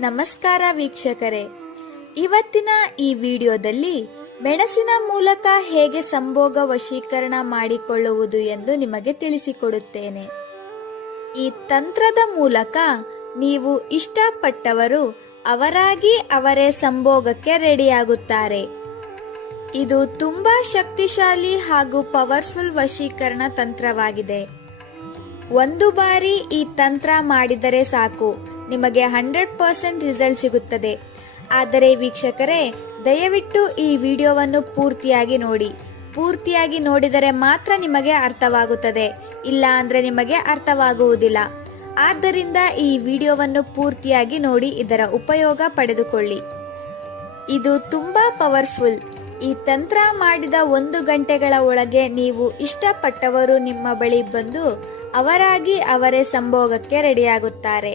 ನಮಸ್ಕಾರ ವೀಕ್ಷಕರೇ, ಇವತ್ತಿನ ಈ ವಿಡಿಯೋದಲ್ಲಿ ಮೆಣಸಿನ ಮೂಲಕ ಹೇಗೆ ಸಂಭೋಗ ವಶೀಕರಣ ಮಾಡಿಕೊಳ್ಳುವುದು ಎಂದು ನಿಮಗೆ ತಿಳಿಸಿಕೊಡುತ್ತೇನೆ. ಈ ತಂತ್ರದ ಮೂಲಕ ನೀವು ಇಷ್ಟಪಟ್ಟವರು ಅವರಾಗಿ ಅವರೇ ಸಂಭೋಗಕ್ಕೆ ರೆಡಿಯಾಗುತ್ತಾರೆ. ಇದು ತುಂಬಾ ಶಕ್ತಿಶಾಲಿ ಹಾಗೂ ಪವರ್ಫುಲ್ ವಶೀಕರಣ ತಂತ್ರವಾಗಿದೆ. ಒಂದು ಬಾರಿ ಈ ತಂತ್ರ ಮಾಡಿದರೆ ಸಾಕು, ನಿಮಗೆ 100% ರಿಸಲ್ಟ್ ಸಿಗುತ್ತದೆ. ಆದರೆ ವೀಕ್ಷಕರೇ, ದಯವಿಟ್ಟು ಈ ವಿಡಿಯೋವನ್ನು ಪೂರ್ತಿಯಾಗಿ ನೋಡಿ. ಪೂರ್ತಿಯಾಗಿ ನೋಡಿದರೆ ಮಾತ್ರ ನಿಮಗೆ ಅರ್ಥವಾಗುತ್ತದೆ, ಇಲ್ಲ ಅಂದ್ರೆ ನಿಮಗೆ ಅರ್ಥವಾಗುವುದಿಲ್ಲ. ಆದ್ದರಿಂದ ಈ ವಿಡಿಯೋವನ್ನು ಪೂರ್ತಿಯಾಗಿ ನೋಡಿ, ಇದರ ಉಪಯೋಗ ಪಡೆದುಕೊಳ್ಳಿ. ಇದು ತುಂಬಾ ಪವರ್ಫುಲ್. ಈ ತಂತ್ರ ಮಾಡಿದ 1 ಗಂಟೆಗಳ ಒಳಗೆ ನೀವು ಇಷ್ಟಪಟ್ಟವರು ನಿಮ್ಮ ಬಳಿ ಬಂದು ಅವರಾಗಿ ಅವರೇ ಸಂಭೋಗಕ್ಕೆ ರೆಡಿಯಾಗುತ್ತಾರೆ.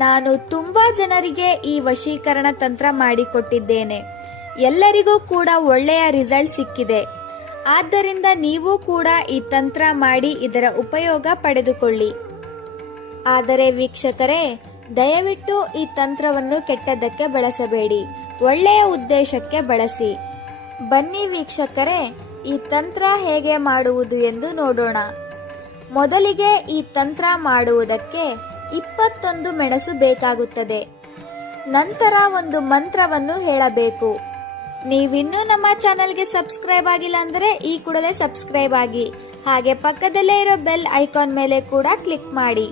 ನಾನು ತುಂಬಾ ಜನರಿಗೆ ಈ ವಶೀಕರಣ ತಂತ್ರ ಮಾಡಿಕೊಟ್ಟಿದ್ದೇನೆ. ಎಲ್ಲರಿಗೂ ಕೂಡ ಒಳ್ಳೆಯ ರಿಸಲ್ಟ್ ಸಿಕ್ಕಿದೆ. ಆದ್ದರಿಂದ ನೀವು ಕೂಡ ಈ ತಂತ್ರ ಮಾಡಿ ಇದರ ಉಪಯೋಗ ಪಡೆದುಕೊಳ್ಳಿ. ಆದರೆ ವೀಕ್ಷಕರೇ, ದಯವಿಟ್ಟು ಈ ತಂತ್ರವನ್ನು ಕೆಟ್ಟದ್ದಕ್ಕೆ ಬಳಸಬೇಡಿ, ಒಳ್ಳೆಯ ಉದ್ದೇಶಕ್ಕೆ ಬಳಸಿ. ಬನ್ನಿ ವೀಕ್ಷಕರೇ, ಈ ತಂತ್ರ ಹೇಗೆ ಮಾಡುವುದು ಎಂದು ನೋಡೋಣ. ಮೊದಲಿಗೆ ಈ ತಂತ್ರ ಮಾಡುವುದಕ್ಕೆ 21 ಮೆಣಸು ಬೇಕಾಗುತ್ತದೆ. ನಂತರ ಒಂದು ಮಂತ್ರವನ್ನು ಹೇಳಬೇಕು. ನೀವಿನ್ನೂ ನಮ್ಮ ಚಾನೆಲ್ಗೆ ಸಬ್ಸ್ಕ್ರೈಬ್ ಆಗಿಲ್ಲ ಅಂದರೆ ಈ ಕೂಡಲೇ ಸಬ್ಸ್ಕ್ರೈಬ್ ಆಗಿ, ಹಾಗೆ ಪಕ್ಕದಲ್ಲೇ ಇರೋ ಬೆಲ್ ಐಕಾನ್ ಮೇಲೆ ಕೂಡ ಕ್ಲಿಕ್ ಮಾಡಿ.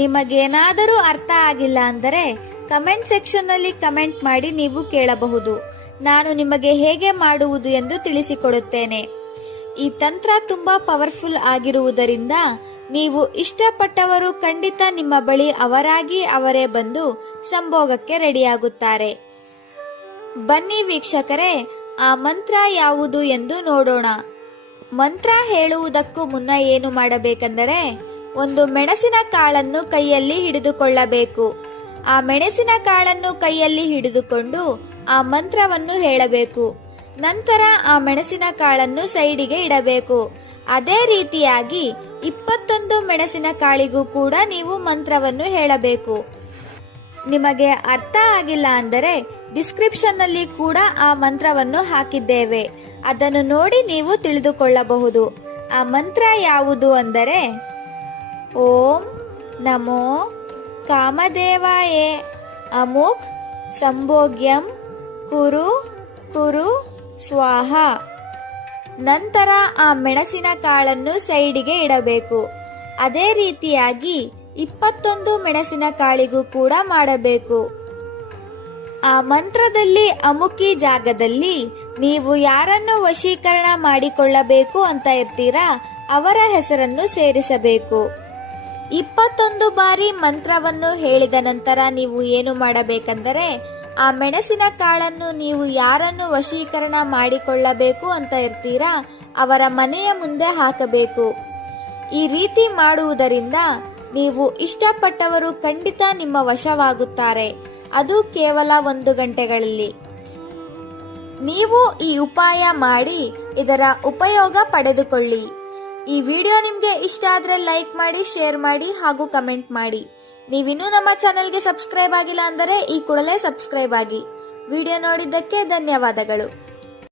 ನಿಮಗೇನಾದರೂ ಅರ್ಥ ಆಗಿಲ್ಲ ಅಂದರೆ ಕಮೆಂಟ್ ಸೆಕ್ಷನ್ ನಲ್ಲಿ ಕಮೆಂಟ್ ಮಾಡಿ ನೀವು ಕೇಳಬಹುದು. ನಾನು ನಿಮಗೆ ಹೇಗೆ ಮಾಡುವುದು ಎಂದು ತಿಳಿಸಿಕೊಡುತ್ತೇನೆ. ಈ ತಂತ್ರ ತುಂಬಾ ಪವರ್ಫುಲ್ ಆಗಿರುವುದರಿಂದ ನೀವು ಇಷ್ಟಪಟ್ಟವರು ಖಂಡಿತ ನಿಮ್ಮ ಬಳಿ ಅವರಾಗಿ ಅವರೇ ಬಂದು ಸಂಭೋಗಕ್ಕೆ ರೆಡಿಯಾಗುತ್ತಾರೆ. ಬನ್ನಿ ವೀಕ್ಷಕರೇ, ಆ ಮಂತ್ರ ಯಾವುದು ಎಂದು ನೋಡೋಣ. ಮಂತ್ರ ಹೇಳುವುದಕ್ಕೂ ಮುನ್ನ ಏನು ಮಾಡಬೇಕೆಂದರೆ, ಒಂದು ಮೆಣಸಿನ ಕಾಳನ್ನು ಕೈಯಲ್ಲಿ ಹಿಡಿದುಕೊಳ್ಳಬೇಕು. ಆ ಮೆಣಸಿನ ಕಾಳನ್ನು ಕೈಯಲ್ಲಿ ಹಿಡಿದುಕೊಂಡು ಆ ಮಂತ್ರವನ್ನು ಹೇಳಬೇಕು. ನಂತರ ಆ ಮೆಣಸಿನ ಕಾಳನ್ನು ಸೈಡಿಗೆ ಇಡಬೇಕು. ಅದೇ ರೀತಿಯಾಗಿ 21 ಮೆಣಸಿನ ಕಾಳಿಗೂ ಕೂಡ ನೀವು ಮಂತ್ರವನ್ನು ಹೇಳಬೇಕು. ನಿಮಗೆ ಅರ್ಥ ಆಗಿಲ್ಲ ಅಂದರೆ ಡಿಸ್ಕ್ರಿಪ್ಷನ್ ನಲ್ಲಿ ಕೂಡ ಆ ಮಂತ್ರವನ್ನು ಹಾಕಿದ್ದೇವೆ, ಅದನ್ನು ನೋಡಿ ನೀವು ತಿಳಿದುಕೊಳ್ಳಬಹುದು. ಆ ಮಂತ್ರ ಯಾವುದು ಅಂದರೆ, ಓಂ ನಮೋ ಕಾಮದೇವಾಯೇ ಅಮುಕ್ ಸಂಭೋಗ್ಯಂ ಕುರು ಕುರು ಸ್ವಾಹ. ನಂತರ ಆ ಮೆಣಸಿನ ಕಾಳನ್ನು ಸೈಡಿಗೆ ಇಡಬೇಕು. ಅದೇ ರೀತಿಯಾಗಿ 21 ಮೆಣಸಿನ ಕಾಳಿಗೂ ಕೂಡ ಮಾಡಬೇಕು. ಆ ಮಂತ್ರದಲ್ಲಿ ಅಮುಕಿ ಜಾಗದಲ್ಲಿ ನೀವು ಯಾರನ್ನು ವಶೀಕರಣ ಮಾಡಿಕೊಳ್ಳಬೇಕು ಅಂತ ಇರ್ತೀರಾ ಅವರ ಹೆಸರನ್ನು ಸೇರಿಸಬೇಕು. 21 ಬಾರಿ ಮಂತ್ರವನ್ನು ಹೇಳಿದ ನಂತರ ನೀವು ಏನು ಮಾಡಬೇಕೆಂದರೆ, ಆ ಮೆಣಸಿನ ಕಾಳನ್ನು ನೀವು ಯಾರನ್ನು ವಶೀಕರಣ ಮಾಡಿಕೊಳ್ಳಬೇಕು ಅಂತ ಇರ್ತೀರಾ ಅವರ ಮನೆಯ ಮುಂದೆ ಹಾಕಬೇಕು. ಈ ರೀತಿ ಮಾಡುವುದರಿಂದ ನೀವು ಇಷ್ಟಪಟ್ಟವರು ಖಂಡಿತ ನಿಮ್ಮ ವಶವಾಗುತ್ತಾರೆ, ಅದು ಕೇವಲ 1 ಗಂಟೆಗಳಲ್ಲಿ. ನೀವು ಈ ಉಪಾಯ ಮಾಡಿ ಇದರ ಉಪಯೋಗ ಪಡೆದುಕೊಳ್ಳಿ. ಈ ವಿಡಿಯೋ ನಿಮಗೆ ಇಷ್ಟ ಆದರೆ ಲೈಕ್ ಮಾಡಿ, ಶೇರ್ ಮಾಡಿ ಹಾಗೂ ಕಮೆಂಟ್ ಮಾಡಿ. ನೀವಿನ್ನೂ ನಮ್ಮ ಚಾನೆಲ್ಗೆ ಸಬ್ಸ್ಕ್ರೈಬ್ ಆಗಿಲ್ಲ ಅಂದರೆ ಈ ಕೂಡಲೇ ಸಬ್ಸ್ಕ್ರೈಬ್ ಆಗಿ. ವಿಡಿಯೋ ನೋಡಿದ್ದಕ್ಕೆ ಧನ್ಯವಾದಗಳು.